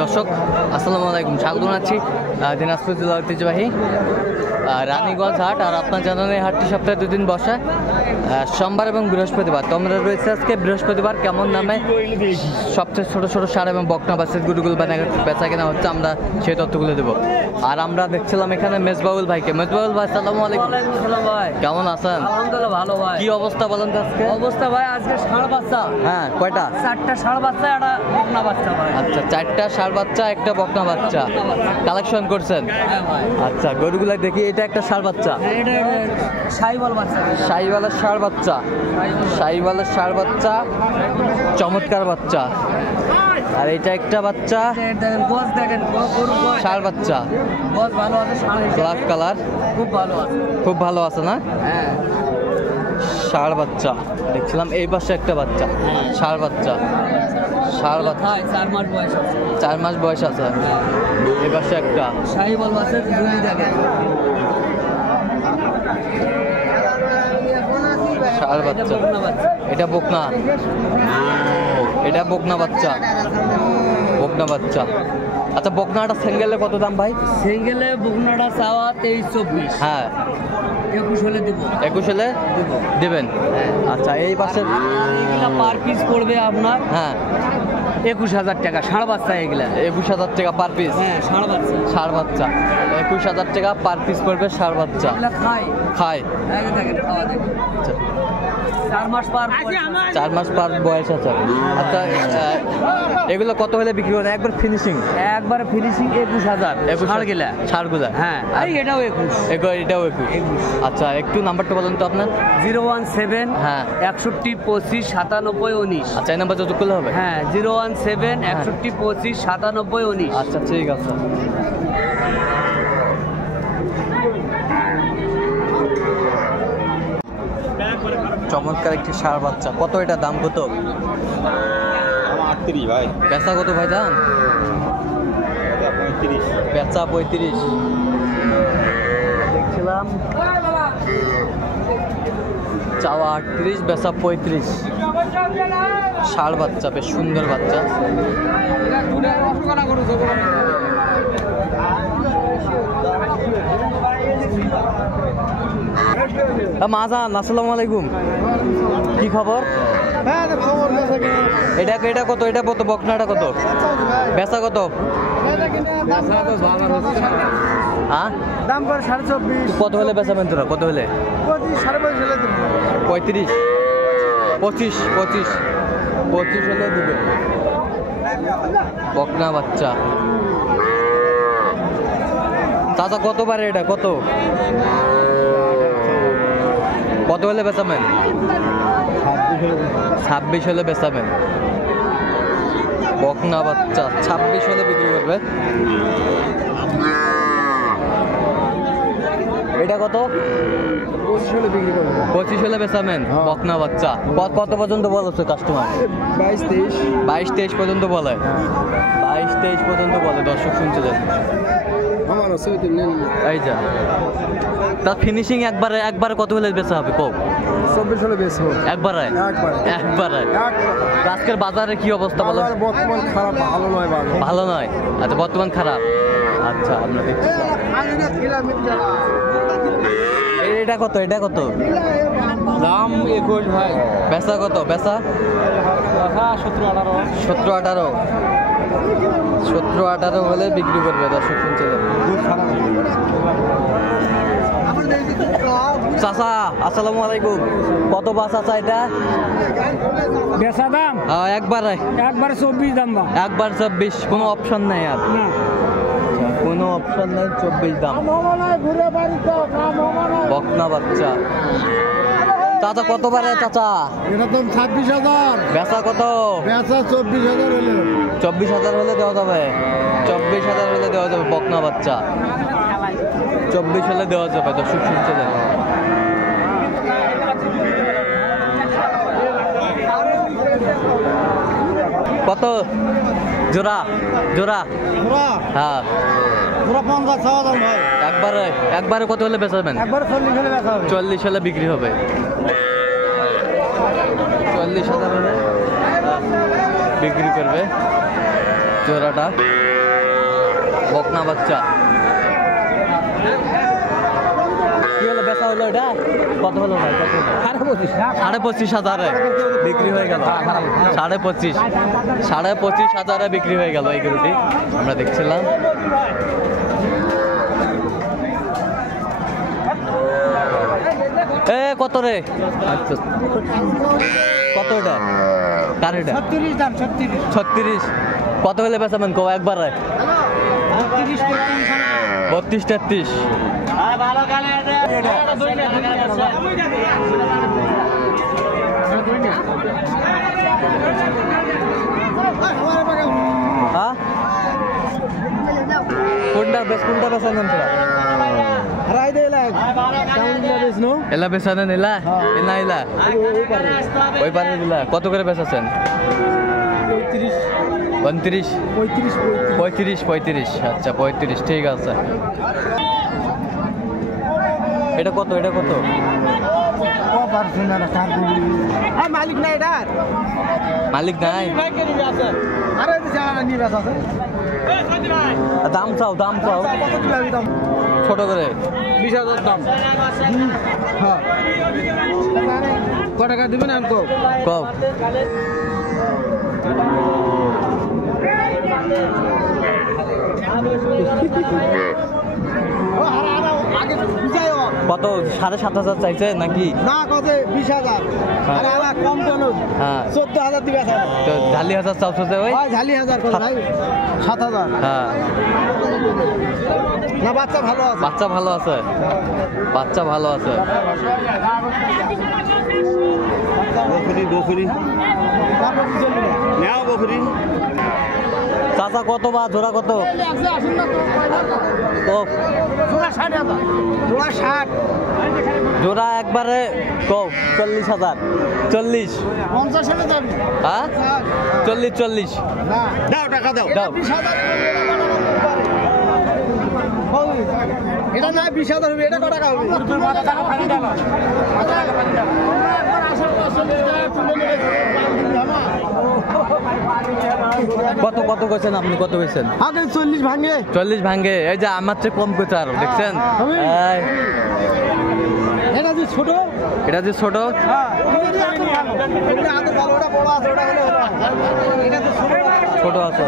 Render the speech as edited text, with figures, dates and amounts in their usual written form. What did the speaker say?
দর্শক আসসালামু আলাইকুম, স্বাগত জানাচ্ছি দিনাজপুর জেলার ঐতিহ্যবাহী রানীগঞ্জ হাট। আর আপনার জানান এই হাটটি সপ্তাহে 2 দিন বসে, সোমবার এবং বৃহস্পতিবার। তো আমরা রয়েছে আজকে বৃহস্পতিবার। কেমন দামে সবচেয়ে ছোটো ছোটো সার এবং বকনা বাসের গুরুগুলো বেচা কেনা হচ্ছে, আমরা সেই তথ্যগুলো দেবো। আর আমরা দেখছিলাম এখানে মেজবাউল ভাইকে। মেজবাউল ভাই আসসালামু আলাইকুম। ভাই কেমন আছেন? আলহামদুলিল্লাহ ভালো ভাই। কি অবস্থা বলেন তো আজকে? অবস্থা ভাই আজকে ষাঁড় বাচ্চা। হ্যাঁ, কয়টা? 4টা ষাঁড় বাচ্চা, একটা বকনা বাচ্চা ভাই। আচ্ছা, 4টা ষাঁড় বাচ্চা, একটা বকনা বাচ্চা কালেকশন করছেন। হ্যাঁ ভাই। আচ্ছা, গরুগুলা দেখি। এটা একটা ষাঁড় বাচ্চা, এটা শাহিওয়াল বাচ্চা। শাহিওয়ালের ষাঁড় বাচ্চা, শাহিওয়ালের ষাঁড় বাচ্চা, চমৎকার বাচ্চা। আর এটা একটা বাচ্চা দেখেন গোস, দেখেন গরু গোস, ষাঁড় বাচ্চা, গোস ভালো আছে, ষাঁড় ব্ল্যাক কালার, খুব ভালো আছে। খুব ভালো আছে না? হ্যাঁ, ষাঁড় বাচ্চা দেখছিলাম। এই পাশে একটা বাচ্চা, ষাঁড় বাচ্চা, ষাঁড় বাচ্চা, ভাই 4 মাস বয়স আছে। 4 মাস বয়স আছে। এই পাশে একটা শাহিওয়াল বাচ্চা, দুই দেখেন ষাঁড় বাচ্চা। বকনা বাচ্চা। এটা বকনা, এটা বকনা বাচ্চা, বকনা বাচ্চা। আচ্ছা, বকনাটা সিঙ্গেলে কত দাম ভাই? সিঙ্গেলে বকনাটা চাওয়া 23-24। হ্যাঁ, 21 হলে দেবো। 21 হলে দেবেন। আচ্ছা, এই পাশে এগুলা পার পিস পড়বে আপনার হ্যাঁ 21,000 টাকা। ষাঁড় বাচ্চা এগুলা। 21,000 টাকা পার পিস। হ্যাঁ, ষাঁড় বাচ্চা। ষাঁড় বাচ্চা 21,000 টাকা পার পিস পড়বে। ষাঁড় বাচ্চা এগুলা খায়, খায়। দেখেন খাওয়া দেখেন। আচ্ছা, 4 মাস পার 4 মাস পার বয়স আছে। আচ্ছা, এগুলো কত হলে বিক্রি হবে? একবার ফিনিশিং, একবার ফিনিশিং 21,000 ষাঁড় গেলা। ষাঁড়গুলা হ্যাঁ, আর এটাও 21। এটাও 21। আচ্ছা, একটু নাম্বারটা বলুন তো আপনার। 017 হ্যাঁ 61 25 97 19। আচ্ছা, এই নাম্বার যত করলে হবে। হ্যাঁ, 017 61 25 97 19। আচ্ছা, ঠিক আছে। চমৎকার একটি ষাঁড় বাচ্চা। কত এটা দাম? কত? 38 ভাই। বেচা কত ভাই দাম? 35। বেচা 35 দেখছিলাম। চাওয়া 38, বেচা 35। ষাঁড় বাচ্চা, বেশ সুন্দর বাচ্চা। মাজান আসসালামু আলাইকুম, কি খবর? এটা এটা কত? এটা কত? বকনাটা কত? বেচা কত? হ্যাঁ, দাম করে 24.5। কত হলে বেচাবেন তোরা? কত হলে? 35, 25 হলে দিবে। বকনা বাচ্চা। চাচা কত পারে এটা? কত কত হলে বেচাবেন? 26 হলে বেচাবেন। বকনা বাচ্চা 26 হলে বিক্রি করবে। এটা কত? 25 হলে বিক্রি করবো। 25 হলে বেচাবেন। বকনা বাচ্চা কত পর্যন্ত বলছে কাস্টমার? 22-23 পর্যন্ত বলে। 22-23 পর্যন্ত বলে। দর্শক শুনছিলেন। এই যা তার ফিনিশিং একবারে কত হলে বেচা হবে? কো 24 হলে বেচবো। একবারে আজকের বাজারে কি অবস্থা বলো? বর্তমান খারাপ, ভালো নয়। ভালো নয়। আচ্ছা, বর্তমান খারাপ। আচ্ছা, আমরা দেখছি। এটা কত? এটা কত দাম? 21 ভাই। বেচা কত? বেচা 17-18 হলে বিক্রি করবে। দর্শক শুনছে। চাচা আসসালামু আলাইকুম, কত বাস আছে এটা? বেচা দাম হ্যাঁ, একবারে 24 দাম। একবার 24, কোনো অপশন নাই আর? না, কোনো অপশন নাই। 24 দাম। বকনা বাচ্চা। চাচা কত পারে? চাচা এটা দাম 26,000। বেচা কত? বেচা 24,000 হলে। 24,000 হলে দেওয়া যাবে। 24,000 হলে দেওয়া যাবে। বকনা বাচ্চা 24 হলে দেওয়া যাবে। দর্শক শুনছিলেন। কত জোড়া? জোড়া হ্যাঁ, 50,000 ভাই। একবারে কত হলে বেচাবেন? একবার 40 হলে বেচা হবে। 40 হলে বিক্রি হবে। 40,000 হলে বিক্রি করবে। জোড়াটা বকনা বাচ্চা। কি হলো বেচা হলো এটা? কত হলো ভাই? কত হলো? 25,500 বিক্রি হয়ে গেল। 25,500 বিক্রি হয়ে গেল এই গরুটি আমরা দেখছিলাম। এ কত রে? আচ্ছা কত এটা? কার এটা? 36। কত হলে বেচাবেন কো একবার? 32-33। হ্যাঁ কোনটা বেচান তোরা? এলা বেচানে নিলা এলা এলা ওই পারে দিলা। কত করে বেচাছেন? 35 35। আচ্ছা 35 ঠিক আছে। এটা কত? এটা কত? মালিক নাই এটার, মালিক নাই। দাম চাও ছোট করে 20,000 দাম। ক টাকা দিবেন আর কো? কও কত? 7,500 চাইছে নাকি? না কত? 20,000। হ্যাঁ। আরে আলা কম কেন? হ্যাঁ 14,000 দিবে স্যার। তো ঝালি 1000 চাইছে ওই ভাই ঝালি 1000 কত ভাই? 7,000। হ্যাঁ না বাচ্চা ভালো আছে। বাচ্চা ভালো আছে, বাচ্চা ভালো আছে। বকরি নাও বকরি। চাচা কত বা জোড়া কত? জোড়া 60,000। জোড়া 60। জোড়া একবারে কও 40,000। 40 50 এর দাম। হ্যাঁ 40। না দাও টাকা দাও। দাও। 20,000 এটা না 20,000 হবে। এটা কত টাকা হবে? টাকা পানি দাও। কত কত কইছেন আপনি? কত কইছেন? আগে 40 ভাঙে। 40 ভাঙে। এই যে আমার চেয়ে কম কইছে আর দেখছেন। এই, এটা যে ছোট, এটা যে ছোট হ্যাঁ এটা আগে ভালো, ওটা বড় আছে, ওটা হলো এটা তো ছোট ছোট আছে।